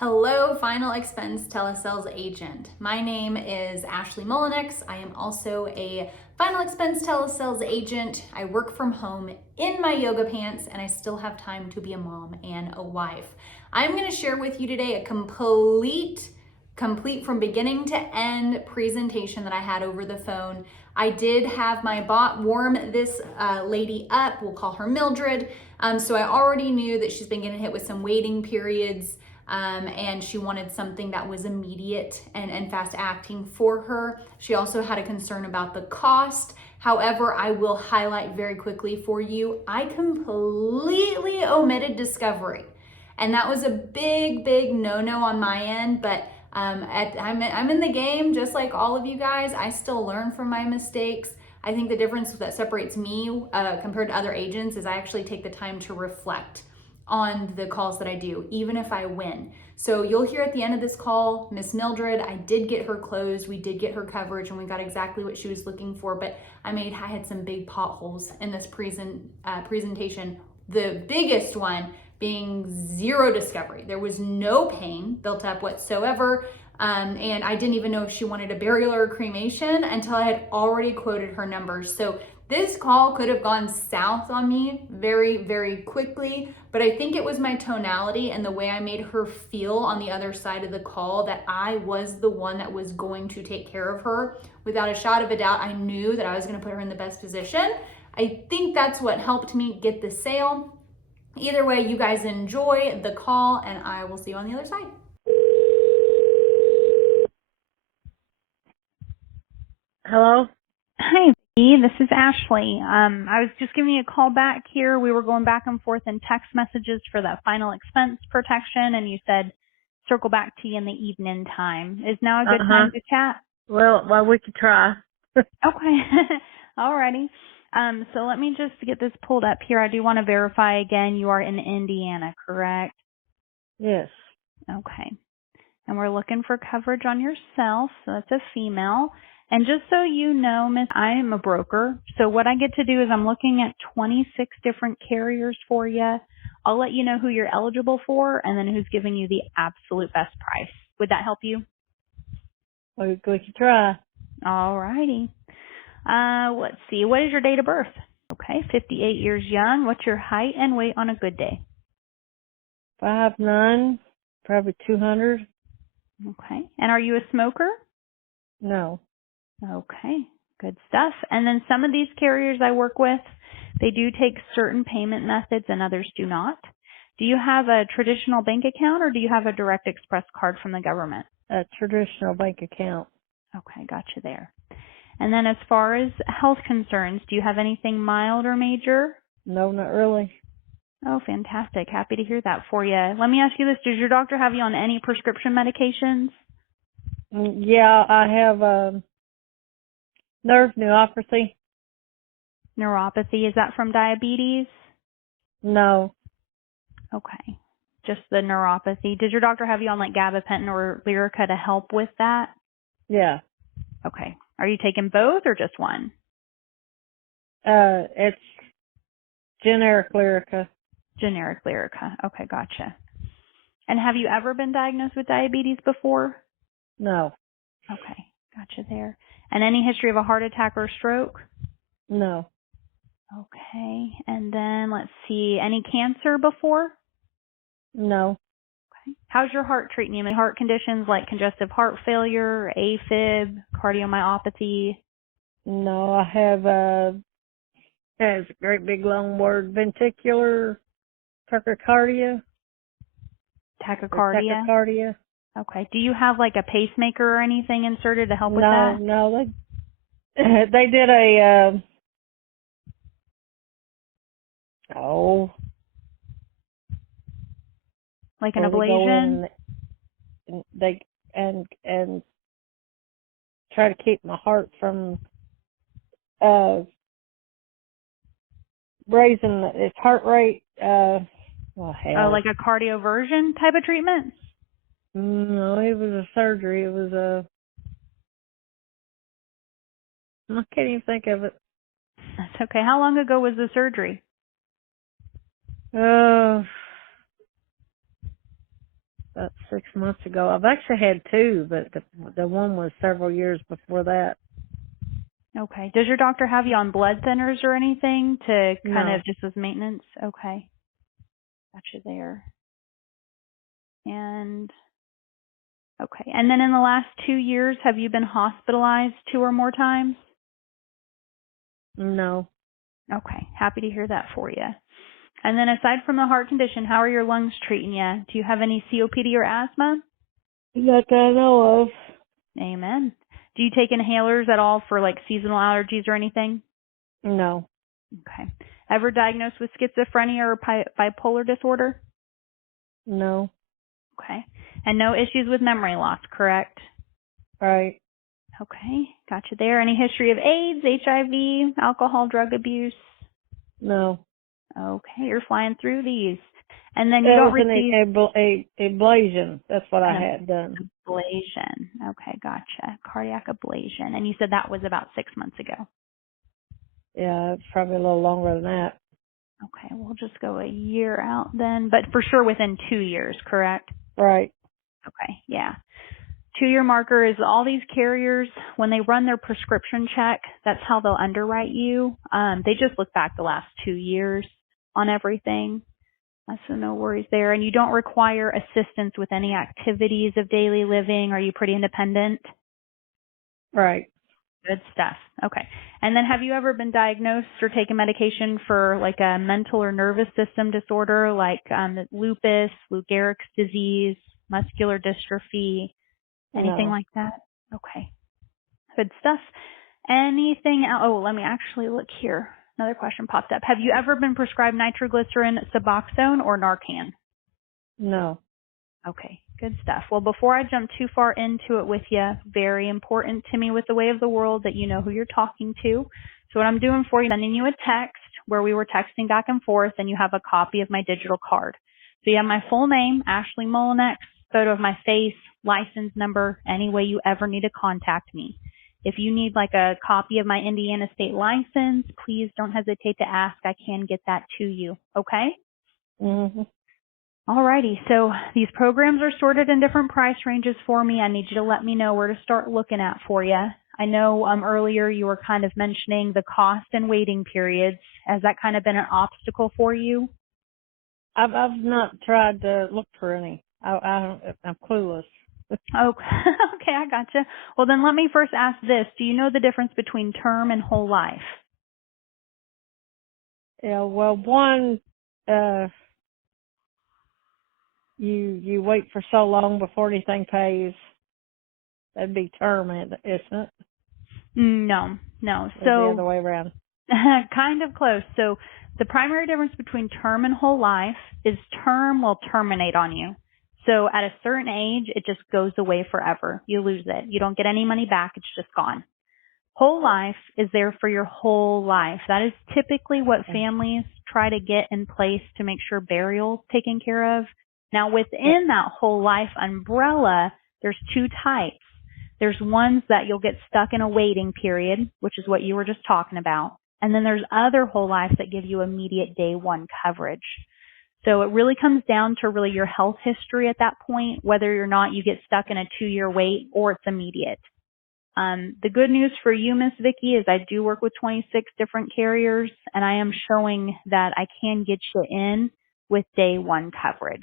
Hello, Final Expense Telesales Agent. My name is Ashley Mullenix. I am also a Final Expense Telesales Agent. I work from home in my yoga pants, and I still have time to be a mom and a wife. I'm going to share with you today a complete from beginning to end presentation that I had over the phone. I did have my bot warm this lady up. We'll call her Mildred. So I already knew that she's been getting hit with some waiting periods. And she wanted something that was immediate and fast acting for her. She also had a concern about the cost. However, I will highlight very quickly for you, I completely omitted discovery. And that was a big no-no on my end, but I'm in the game just like all of you guys. I still learn from my mistakes. I think the difference that separates me compared to other agents is I actually take the time to reflect on the calls that I do, even if I win. So you'll hear at the end of this call, Miss Mildred, I did get her closed, we did get her coverage, and we got exactly what she was looking for, but I had some big potholes in this presentation. The biggest one being zero discovery. There was no pain built up whatsoever, and I didn't even know if she wanted a burial or a cremation until I had already quoted her numbers. So this call could have gone south on me very quickly, but I think it was my tonality and the way I made her feel on the other side of the call that I was the one that was going to take care of her. Without a shot of a doubt, I knew that I was going to put her in the best position. I think that's what helped me get the sale. Either way, you guys enjoy the call, and I will see you on the other side. Hello? Hi, Dee. This is Ashley. I was just giving you a call back here. We were going back and forth in text messages for that final expense protection, and you said circle back to you in the evening time. Is now a good time to chat? Well, we could try. Okay. Alrighty. So let me just get this pulled up here. I do want to verify again, you are in Indiana, correct? Yes. Okay. And we're looking for coverage on yourself, so that's a female. And just so you know, Miss, I am a broker. So what I get to do is I'm looking at 26 different carriers for you. I'll let you know who you're eligible for and then who's giving you the absolute best price. Would that help you? We could try. All righty. Let's see. What is your date of birth? Okay, 58 years young. What's your height and weight on a good day? 5'9", probably 200. Okay. And are you a smoker? No. Okay, good stuff. And then some of these carriers I work with, they do take certain payment methods and others do not. Do you have a traditional bank account or do you have a direct express card from the government? A traditional bank account. Okay, gotcha there. And then as far as health concerns, do you have anything mild or major? No, not really. Oh, fantastic. Happy to hear that for you. Let me ask you this. Does your doctor have you on any prescription medications? Yeah, I have nerve neuropathy. Neuropathy, is that from diabetes? No. Okay. Just the neuropathy. Did your doctor have you on like gabapentin or Lyrica to help with that? Yeah. Okay. Are you taking both or just one? It's generic Lyrica. Generic Lyrica. Okay, gotcha. And have you ever been diagnosed with diabetes before? No. Okay, gotcha there. And any history of a heart attack or stroke? No. Okay. And then let's see, any cancer before? No. Okay. How's your heart treating you? Any heart conditions like congestive heart failure, AFib, cardiomyopathy? No, I have that's a great big long word, ventricular tachycardia. Tachycardia? Tachycardia. Okay. Do you have like a pacemaker or anything inserted to help with that? No, they did a Like an ablation? They and try to keep my heart from raising its heart rate. Like a cardioversion type of treatment? No, it was a surgery. It was I can't even think of it. That's okay. How long ago was the surgery? about 6 months ago. I've actually had two, but the one was several years before that. Okay. Does your doctor have you on blood thinners or anything to kind No, of just as maintenance? Okay. Gotcha there. And okay. And then in the last 2 years, have you been hospitalized 2 or more times? no, Okay. Happy to hear that for you. And then aside from the heart condition, how are your lungs treating you? Do you have any COPD or asthma? not that I know of. Amen. Do you take inhalers at all for like seasonal allergies or anything? No, Okay. Ever diagnosed with schizophrenia or bipolar disorder? no, Okay. And no issues with memory loss, correct? right, Okay. Gotcha there. Any history of AIDS, HIV, alcohol, drug abuse? no. Okay. You're flying through these. And then you That don't was receive an ablation. That's what I an had done. ablation. Okay. Gotcha. Cardiac ablation. And you said that was about 6 months ago. Yeah, it's probably a little longer than that. Okay. We'll just go a year out then, but for sure within 2 years, correct? Right. Okay. Yeah. 2-year marker is all these carriers, when they run their prescription check, that's how they'll underwrite you. They just look back the last 2 years on everything. So no worries there. And you don't require assistance with any activities of daily living. Are you pretty independent? Right. Good stuff. Okay. And then have you ever been diagnosed or taken medication for like a mental or nervous system disorder like lupus, Lou Gehrig's disease, muscular dystrophy, anything No. like that? Okay. Good stuff. Anything else? Oh, let me actually look here. Another question popped up. Have you ever been prescribed nitroglycerin, Suboxone, or Narcan? No. Okay, good stuff. Well, before I jump too far into it with you, very important to me with the way of the world that you know who you're talking to. So what I'm doing for you, sending you a text where we were texting back and forth, and you have a copy of my digital card. So you have my full name, Ashley Molinex, photo of my face, license number, any way you ever need to contact me. If you need like a copy of my Indiana state license, please don't hesitate to ask. I can get that to you. Okay? Mhm. Alrighty, so these programs are sorted in different price ranges for me. I need you to let me know where to start looking at for you. I know earlier you were kind of mentioning the cost and waiting periods. Has that kind of been an obstacle for you? I've not tried to look for any. I'm clueless. Oh, okay, I gotcha. Well, then let me first ask this. Do you know the difference between term and whole life? Yeah. Well, one, you wait for so long before anything pays. That'd be term, isn't it? No. Or the So other way around. kind of close. So the primary difference between term and whole life is term will terminate on you. So at a certain age, it just goes away forever. You lose it. You don't get any money back. It's just gone. Whole life is there for your whole life. That is typically what families try to get in place to make sure burial's taken care of. Now within that whole life umbrella, there's 2 types. There's ones that you'll get stuck in a waiting period, which is what you were just talking about. And then there's other whole lives that give you immediate day one coverage. So it really comes down to really your health history at that point, whether or not you get stuck in a 2-year wait or it's immediate. The good news for you, Miss Vicki, is I do work with 26 different carriers, and I am showing that I can get you in with day one coverage.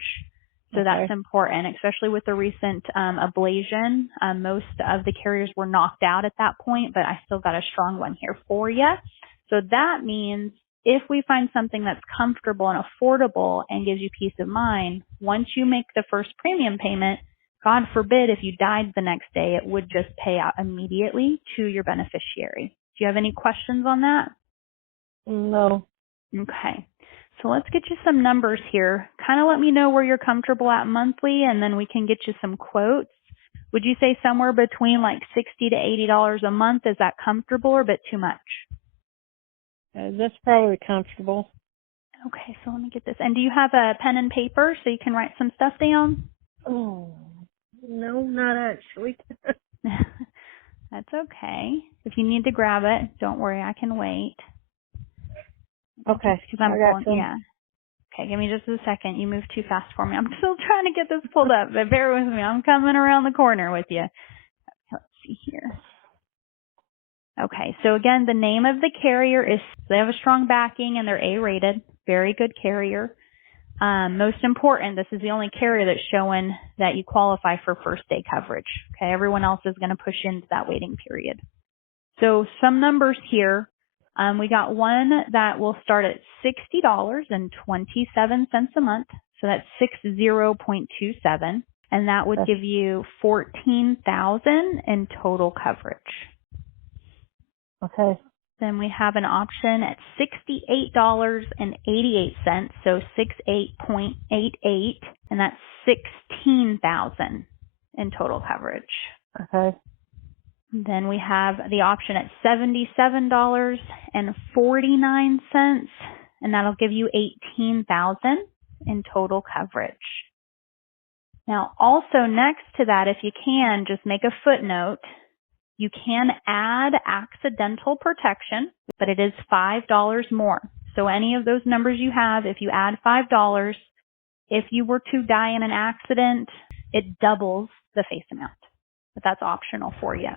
So that's important, especially with the recent ablation. Most of the carriers were knocked out at that point, but I still got a strong one here for you. So that means if we find something that's comfortable and affordable and gives you peace of mind, once you make the first premium payment, God forbid if you died the next day, it would just pay out immediately to your beneficiary. Do you have any questions on that? No. Okay. So let's get you some numbers here. Kind of let me know where you're comfortable at monthly, and then we can get you some quotes. Would you say somewhere between like $60 to $80 a month? Is that comfortable or a bit too much? That's probably comfortable. Okay, so let me get this. And do you have a pen and paper so you can write some stuff down? Oh, no, not actually. That's okay. If you need to grab it, don't worry, I can wait. Okay, Because I'm I got pulling, some. yeah. Okay, give me just a second. You moved too fast for me. I'm still trying to get this pulled up, but bear with me. I'm coming around the corner with you. Let's see here. Okay, so again, the name of the carrier is, they have a strong backing and they're A-rated. Very good carrier. Most important, this is the only carrier that's showing that you qualify for first day coverage. Okay, everyone else is going to push into that waiting period. So some numbers here. We got one that will start at $60.27 a month. So that's 60.27, and that would give you $14,000 in total coverage. Okay. Then we have an option at $68.88, so 68.88, and that's $16,000 in total coverage. Okay. Then we have the option at $77.49, and that'll give you $18,000 in total coverage. Now, also next to that, if you can, just make a footnote. You can add accidental protection, but it is $5 more. So any of those numbers you have, if you add $5, if you were to die in an accident, it doubles the face amount. But that's optional for you.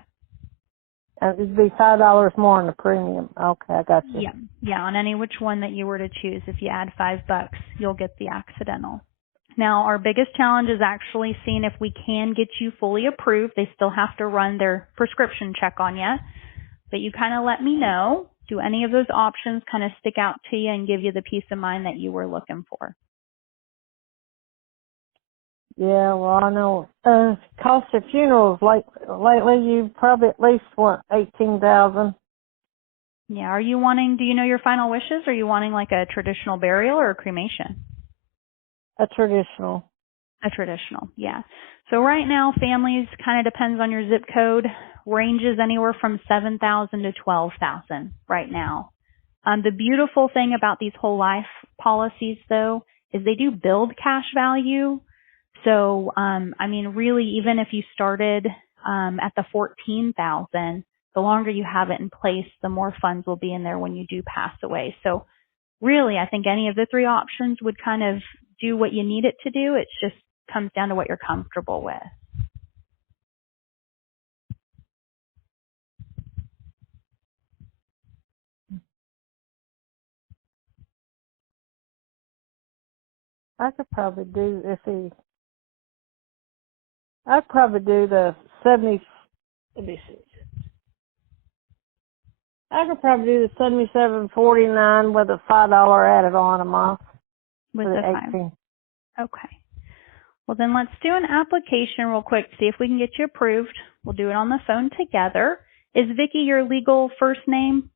It'd be $5 more in the premium. Okay, I got you. Yeah, on any which one that you were to choose. If you add $5, you'll get the accidental. Now, our biggest challenge is actually seeing if we can get you fully approved. They still have to run their prescription check on you. But you kind of let me know. Do any of those options kind of stick out to you and give you the peace of mind that you were looking for? Yeah, well, I know. Cost of funerals lately, you probably at least want $18,000. Yeah, are you wanting, do you know your final wishes? Are you wanting like a traditional burial or a cremation? A traditional. A traditional, yeah. So right now, families, kind of depends on your zip code, ranges anywhere from $7,000 to $12,000 right now. The beautiful thing about these whole life policies, though, is they do build cash value. So, I mean, really, even if you started at the $14,000, the longer you have it in place, the more funds will be in there when you do pass away. So, really, I think any of the three options would kind of do what you need it to do. It just comes down to what you're comfortable with. I could probably do, I'd probably do the 70, let me see. I could probably do the $77.49 with a $5 added on a month. With for the the 5. 18. Okay. Well, then let's do an application real quick, see if we can get you approved. We'll do it on the phone together. Is Vicki your legal first name?